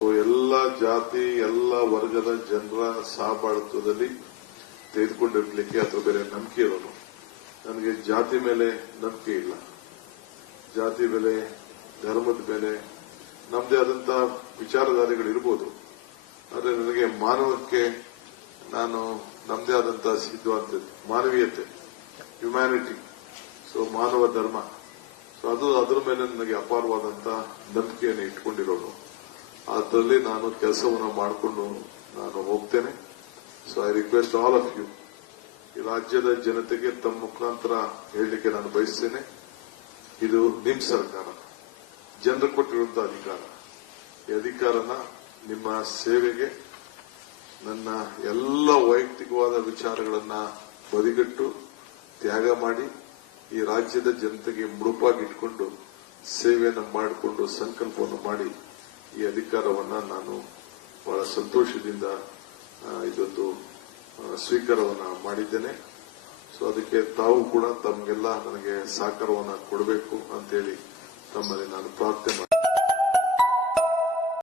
ಎಲ್ಲ ಜಾತಿ ಎಲ್ಲ ವರ್ಗದ ಜನರ ಸಹಬಾಳ್ವದಲ್ಲಿ ತೆಗೆದುಕೊಂಡಿರ್ಲಿಕ್ಕೆ ಅದ್ರ ಮೇಲೆ ನಂಬಿಕೆ ಇರೋನು. ನನಗೆ ಜಾತಿ ಮೇಲೆ ನಂಬಿಕೆ ಇಲ್ಲ. ಜಾತಿ ಮೇಲೆ, ಧರ್ಮದ ಮೇಲೆ ನಮ್ಮದೇ ಆದಂತ ವಿಚಾರಧಾರೆಗಳಿರ್ಬೋದು. ಆದರೆ ನನಗೆ ಮಾನವಕ್ಕೆ ನಾನು ನಮ್ಮದೇ ಆದಂತಹ ಸಿದ್ಧಾಂತ, ಮಾನವೀಯತೆ, ಹ್ಯುಮ್ಯಾನಿಟಿ, ಸೊ ಮಾನವ ಧರ್ಮ, ಸೊ ಅದು ಅದರ ಮೇಲೆ ನನಗೆ ಅಪಾರವಾದಂತಹ ನಂಬಿಕೆಯನ್ನು ಇಟ್ಕೊಂಡಿರೋನು. ಅದರಲ್ಲಿ ನಾನು ಕೆಲಸವನ್ನು ಮಾಡಿಕೊಂಡು ನಾನು ಹೋಗ್ತೇನೆ. So I request all of you, ಈ ರಾಜ್ಯದ ಜನತೆಗೆ ತಮ್ಮ ಮುಖಾಂತರ ಹೇಳಲಿಕ್ಕೆ ನಾನು ಬಯಸ್ತೇನೆ, ಇದು ನಿಮ್ಮ ಸರ್ಕಾರ, ಜನರು ಕೊಟ್ಟಿರುವಂತಹ ಅಧಿಕಾರ. ಈ ಅಧಿಕಾರನ ನಿಮ್ಮ ಸೇವೆಗೆ, ನನ್ನ ಎಲ್ಲ ವೈಯಕ್ತಿಕವಾದ ವಿಚಾರಗಳನ್ನ ಬದಿಗಟ್ಟು ತ್ಯಾಗ ಮಾಡಿ ಈ ರಾಜ್ಯದ ಜನತೆಗೆ ಮುಡುಪಾಗಿ ಇಟ್ಕೊಂಡು ಸೇವೆಯನ್ನು ಮಾಡಿಕೊಂಡು ಸಂಕಲ್ಪವನ್ನು ಮಾಡಿ ಈ ಅಧಿಕಾರವನ್ನ ನಾನು ಬಹಳ ಸಂತೋಷದಿಂದ ಇದೊಂದು ಸ್ವೀಕಾರವನ್ನ ಮಾಡಿದ್ದೇನೆ. ಸೊ ಅದಕ್ಕೆ ತಾವು ಕೂಡ ತಮಗೆಲ್ಲ ನನಗೆ ಸಹಕಾರವನ್ನ ಕೊಡಬೇಕು ಅಂತೇಳಿ ತಮ್ಮಲ್ಲಿ ನಾನು ಪ್ರಾರ್ಥನೆ